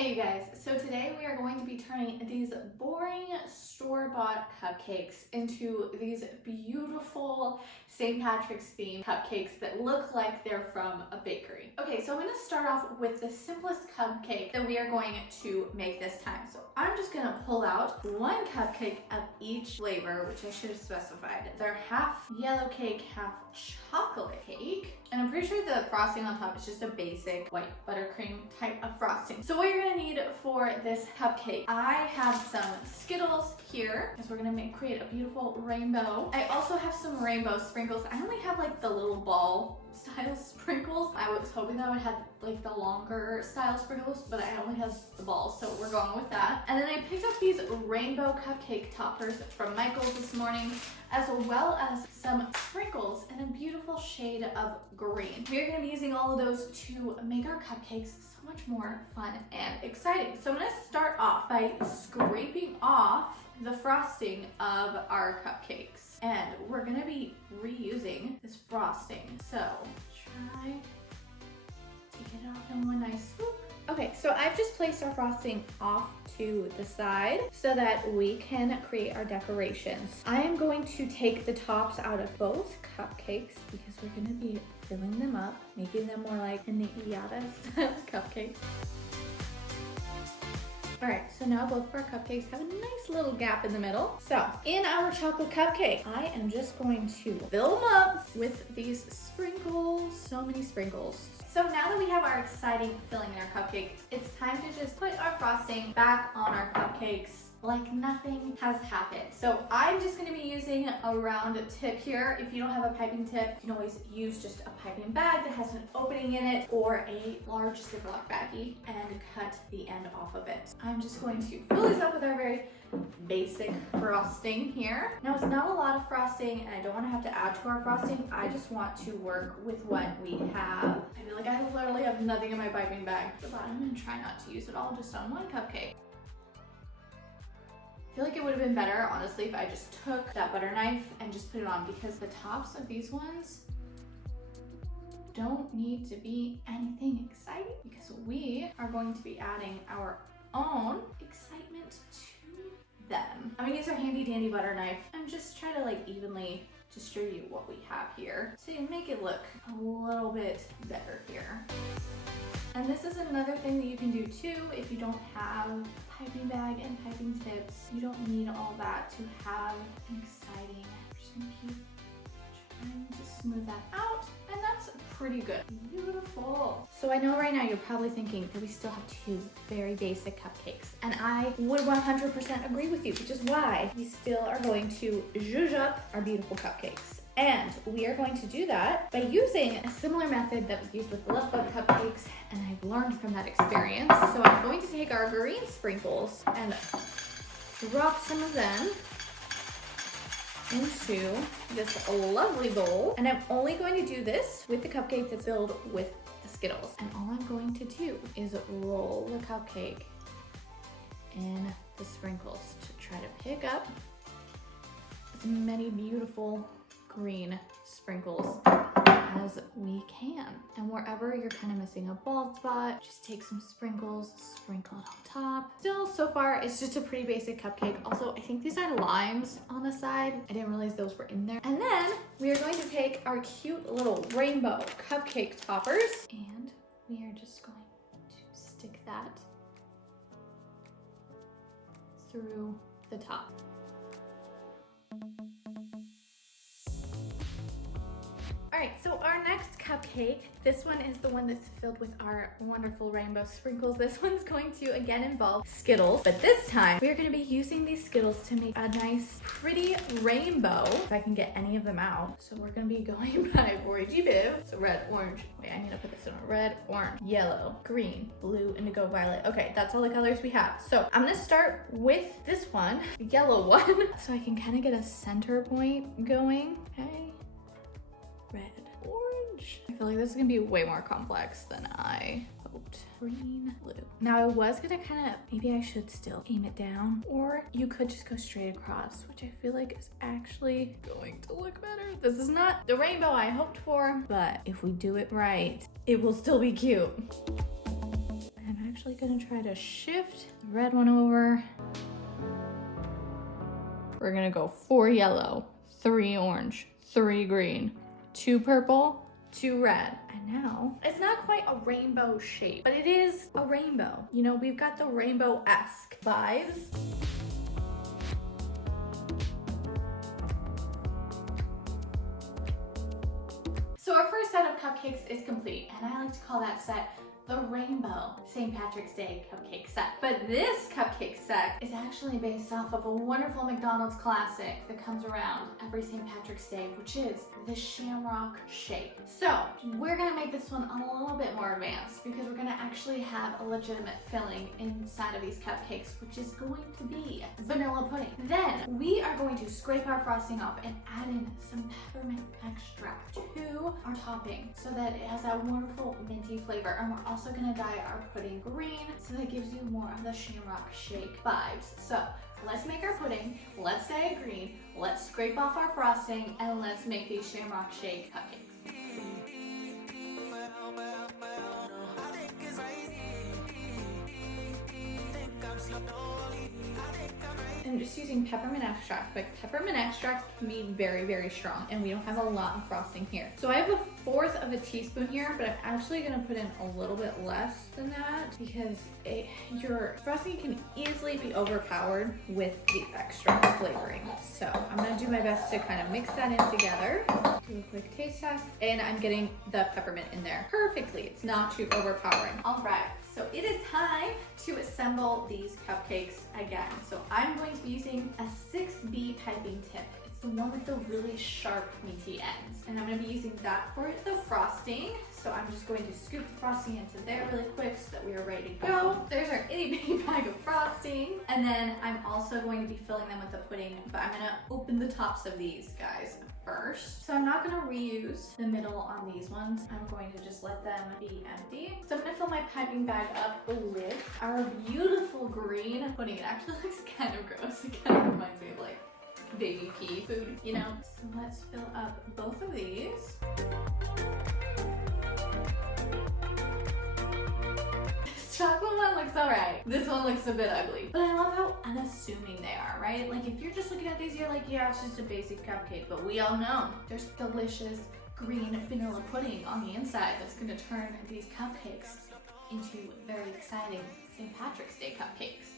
Hey you guys, so today we are going to be turning these boring store-bought cupcakes into these beautiful St. Patrick's themed cupcakes that look like they're from a bakery. Okay, so I'm going to start off with the simplest cupcake that we are going to make this time. So I'm just going to pull out one cupcake of each flavor, which I should have specified. They're half yellow cake, half chocolate cake. And I'm pretty sure the frosting on top is just a basic white buttercream type of frosting. So what you're gonna need for this cupcake, I have some Skittles here, because we're gonna create a beautiful rainbow. I also have some rainbow sprinkles. I only have like the little ball style sprinkles. I was hoping that I would have like the longer style sprinkles, but I only have the balls, so we're going with that. And then I picked up these rainbow cupcake toppers from Michael's this morning, as well as some sprinkles in a beautiful shade of green. We're gonna be using all of those to make our cupcakes so much more fun and exciting. So I'm gonna start off by scraping off the frosting of our cupcakes. And we're gonna be reusing this frosting. So try to get it off in one nice swoop. Okay, so I've just placed our frosting off to the side so that we can create our decorations. I am going to take the tops out of both cupcakes because we're gonna be filling them up, making them more like pinata style cupcakes. All right, so now both of our cupcakes have a nice little gap in the middle. So in our chocolate cupcake, I am just going to fill them up with these sprinkles, so many sprinkles. So now that we have our exciting filling in our cupcake, it's time to just put our frosting back on our cupcakes like nothing has happened. So I'm just gonna be using a round tip here. If you don't have a piping tip, you can always use just a piping bag that has an opening in it or a large Ziploc baggie and cut the end off of it. I'm just going to fill this up with our very basic frosting here. Now it's not a lot of frosting and I don't want to have to add to our frosting. I just want to work with what we have. I feel like I literally have nothing in my piping bag. But I'm gonna try not to use it all just on one cupcake. I feel like it would have been better, honestly, if I just took that butter knife and just put it on, because the tops of these ones don't need to be anything exciting because we are going to be adding our own excitement to them. I'm gonna use our handy dandy butter knife and just try to like evenly distribute what we have here so you make it look a little bit better here. And this is another thing that you can do too if you don't have a piping bag and piping tips. You don't need all that to have an exciting. I'm just gonna keep trying to smooth that out, and that's pretty good. Beautiful. So I know right now you're probably thinking that we still have two very basic cupcakes, and I would 100% agree with you, which is why we still are going to zhuzh up our beautiful cupcakes. And we are going to do that by using a similar method that we used with the Love Bug cupcakes, and I've learned from that experience. So I'm going to take our green sprinkles and drop some of them into this lovely bowl. And I'm only going to do this with the cupcake that's filled with the Skittles. And all I'm going to do is roll the cupcake in the sprinkles to try to pick up as many beautiful green sprinkles as we can. And wherever you're kind of missing a bald spot, just take some sprinkles, sprinkle it on top. Still, so far, it's just a pretty basic cupcake. Also, I think these are limes on the side. I didn't realize those were in there. And then we are going to take our cute little rainbow cupcake toppers, and we are just going to stick that through the top. All right, so our next cupcake, this one is the one that's filled with our wonderful rainbow sprinkles. This one's going to again involve Skittles, but this time we're gonna be using these Skittles to make a nice, pretty rainbow, if I can get any of them out. So we're gonna be going by RGB. So red, orange, wait, I need to put this in a red, orange, yellow, green, blue, indigo, violet. Okay, that's all the colors we have. So I'm gonna start with this one, the yellow one, so I can kind of get a center point going, okay? Red, orange. I feel like this is gonna be way more complex than I hoped. Green, blue. Now I was gonna kind of, maybe I should still aim it down, or you could just go straight across, which I feel like is actually going to look better. This is not the rainbow I hoped for, but if we do it right, it will still be cute. I'm actually gonna try to shift the red one over. We're gonna go 4 yellow, 3 orange, 3 green, 2 purple, 2 red. And now, it's not quite a rainbow shape, but it is a rainbow. You know, we've got the rainbow-esque vibes. So our first set of cupcakes is complete, and I like to call that set the Rainbow St. Patrick's Day cupcake set. But this cupcake set is actually based off of a wonderful McDonald's classic that comes around every St. Patrick's Day, which is the Shamrock shake. So we're gonna make this one a little bit more advanced because we're gonna actually have a legitimate filling inside of these cupcakes, which is going to be vanilla pudding. Then we are going to scrape our frosting off and add in some peppermint extract to our topping so that it has that wonderful minty flavor. And we're also gonna dye our pudding green so that gives you more of the Shamrock shake vibes. So let's make our pudding, let's dye it green, let's scrape off our frosting, and let's make these Shamrock shake cupcakes. I'm just using peppermint extract, but peppermint extract can be very, very strong, and we don't have a lot of frosting here. So I have 1/4 of a teaspoon here, but I'm actually gonna put in a little bit less than that because your frosting can easily be overpowered with the extra flavoring. So I'm gonna do my best to kind of mix that in together. Do a quick taste test, and I'm getting the peppermint in there perfectly. It's not too overpowering. All right. So it is time to assemble these cupcakes again. So I'm going to be using a 6B piping tip. It's the one with the really sharp pointy ends. And I'm gonna be using that for the frosting. So I'm just going to scoop the frosting into there really quick so that we are ready to go. There's our itty bitty bag of frosting. And then I'm also going to be filling them with the pudding, but I'm gonna open the tops of these guys first. So I'm not gonna reuse the middle on these ones. I'm going to just let them be empty. So I'm gonna fill my piping bag up with our beautiful green pudding. It actually looks kind of gross. It kind of reminds me of like baby pea food, you know? So let's fill up both of these. This chocolate one looks alright. This one looks a bit ugly. But I love how unassuming they are, right? Like if you're just looking at these, you're like, yeah, it's just a basic cupcake. But we all know there's delicious green vanilla pudding on the inside that's gonna turn these cupcakes into very exciting St. Patrick's Day cupcakes.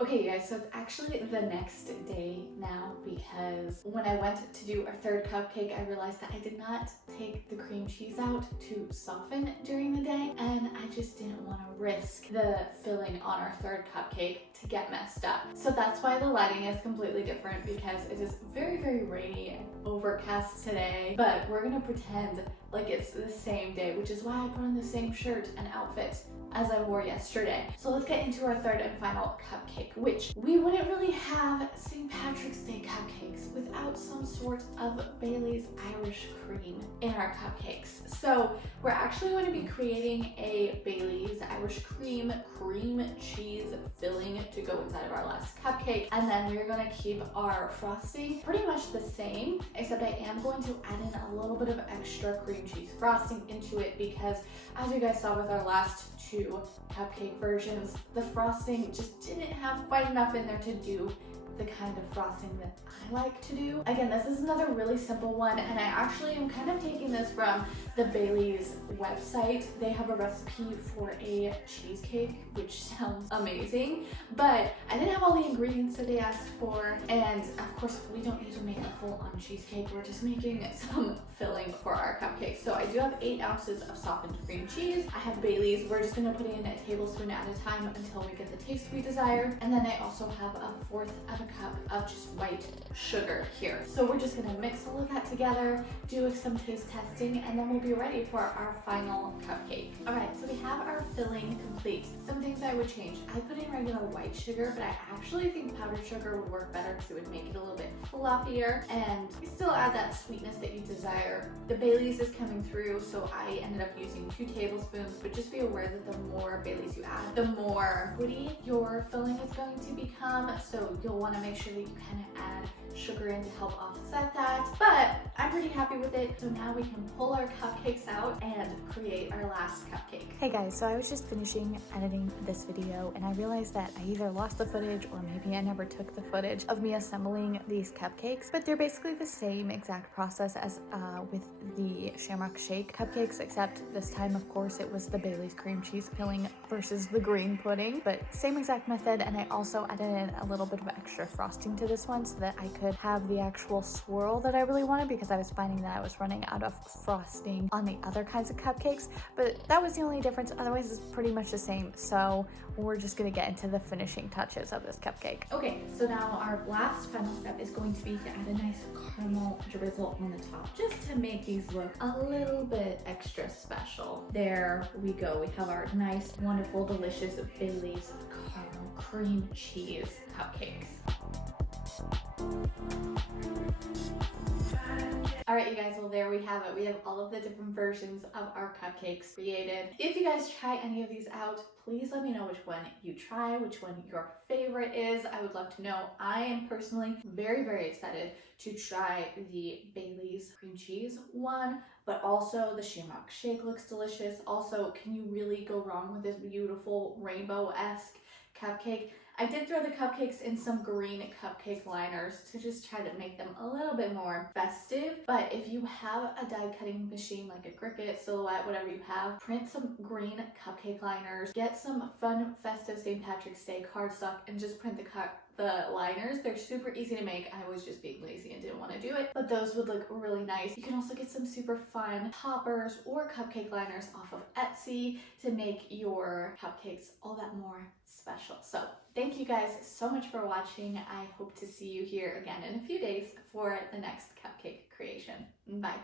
Okay guys, so it's actually the next day now because when I went to do our 3rd cupcake, I realized that I did not take the cream cheese out to soften during the day, and I just didn't want to risk the filling on our 3rd cupcake to get messed up. So that's why the lighting is completely different because it is very, very rainy and overcast today, but we're gonna pretend like it's the same day, which is why I put on the same shirt and outfit as I wore yesterday. So let's get into our 3rd and final cupcake, which we wouldn't really have St. Patrick's Day cupcakes without some sort of Bailey's Irish cream in our cupcakes. So we're actually going to be creating a Bailey's Irish cream cheese filling to go inside of our last cupcake, and then we're going to keep our frosting pretty much the same, except I am going to add in a little bit of extra cream cheese frosting into it because, as you guys saw with our last 2 cupcake versions, the frosting just didn't have quite enough in there to do the kind of frosting that I like to do. Again, this is another really simple one, and I actually am kind of taking this from the Bailey's website. They have a recipe for a cheesecake, which sounds amazing, but I didn't have all the ingredients that they asked for, and of course we don't need to make a full-on cheesecake. We're just making some filling for our cupcake. So I do have 8 ounces of softened cream cheese. I have Bailey's. We're just gonna put in a tablespoon at a time until we get the taste we desire, and then I also have 1/4 of a cup of just white sugar here. So we're just gonna mix all of that together, do some taste testing, and then we'll be ready for our final cupcake. All right, so we have our filling complete. Some things things I would change. I put in regular white sugar, but I actually think powdered sugar would work better because it would make it a little bit fluffier and still add that sweetness that you desire. The Baileys is coming through, so I ended up using 2 tablespoons, but just be aware that the more Baileys you add, the more woody your filling is going to become. So you'll want to make sure that you kind of add sugar in to help offset that. But I'm pretty happy with it. So now we can pull our cupcakes out and create our last cupcake. Hey guys, so I was just finishing editing this video and I realized that I either lost the footage or maybe I never took the footage of me assembling these cupcakes, but they're basically the same exact process as with the Shamrock Shake cupcakes, except this time of course it was the Bailey's cream cheese filling versus the green pudding, but same exact method. And I also added in a little bit of extra frosting to this one so that I could have the actual swirl that I really wanted, because I was finding that I was running out of frosting on the other kinds of cupcakes. But that was the only difference, otherwise it's pretty much the same. So we're just gonna get into the finishing touches of this cupcake. Okay, so now our last final step is going to be to add a nice caramel drizzle on the top, just to make these look a little bit extra special. There we go, we have our nice, wonderful, delicious Bailey's caramel cream cheese cupcakes. All right, you guys, well, there we have it. We have all of the different versions of our cupcakes created. If you guys try any of these out, please let me know which one you try, which one your favorite is. I would love to know. I am personally very, very excited to try the Bailey's cream cheese one, but also the Shamrock Shake looks delicious. Also, can you really go wrong with this beautiful rainbow-esque cupcake? I did throw the cupcakes in some green cupcake liners to just try to make them a little bit more festive. But if you have a die cutting machine like a Cricut, Silhouette, whatever you have, print some green cupcake liners, get some fun festive St. Patrick's Day cardstock, and just print the liners. They're super easy to make. I was just being lazy and didn't want to do it, but those would look really nice. You can also get some super fun toppers or cupcake liners off of Etsy to make your cupcakes all that more special. So thank you guys so much for watching. I hope to see you here again in a few days for the next cupcake creation. Bye.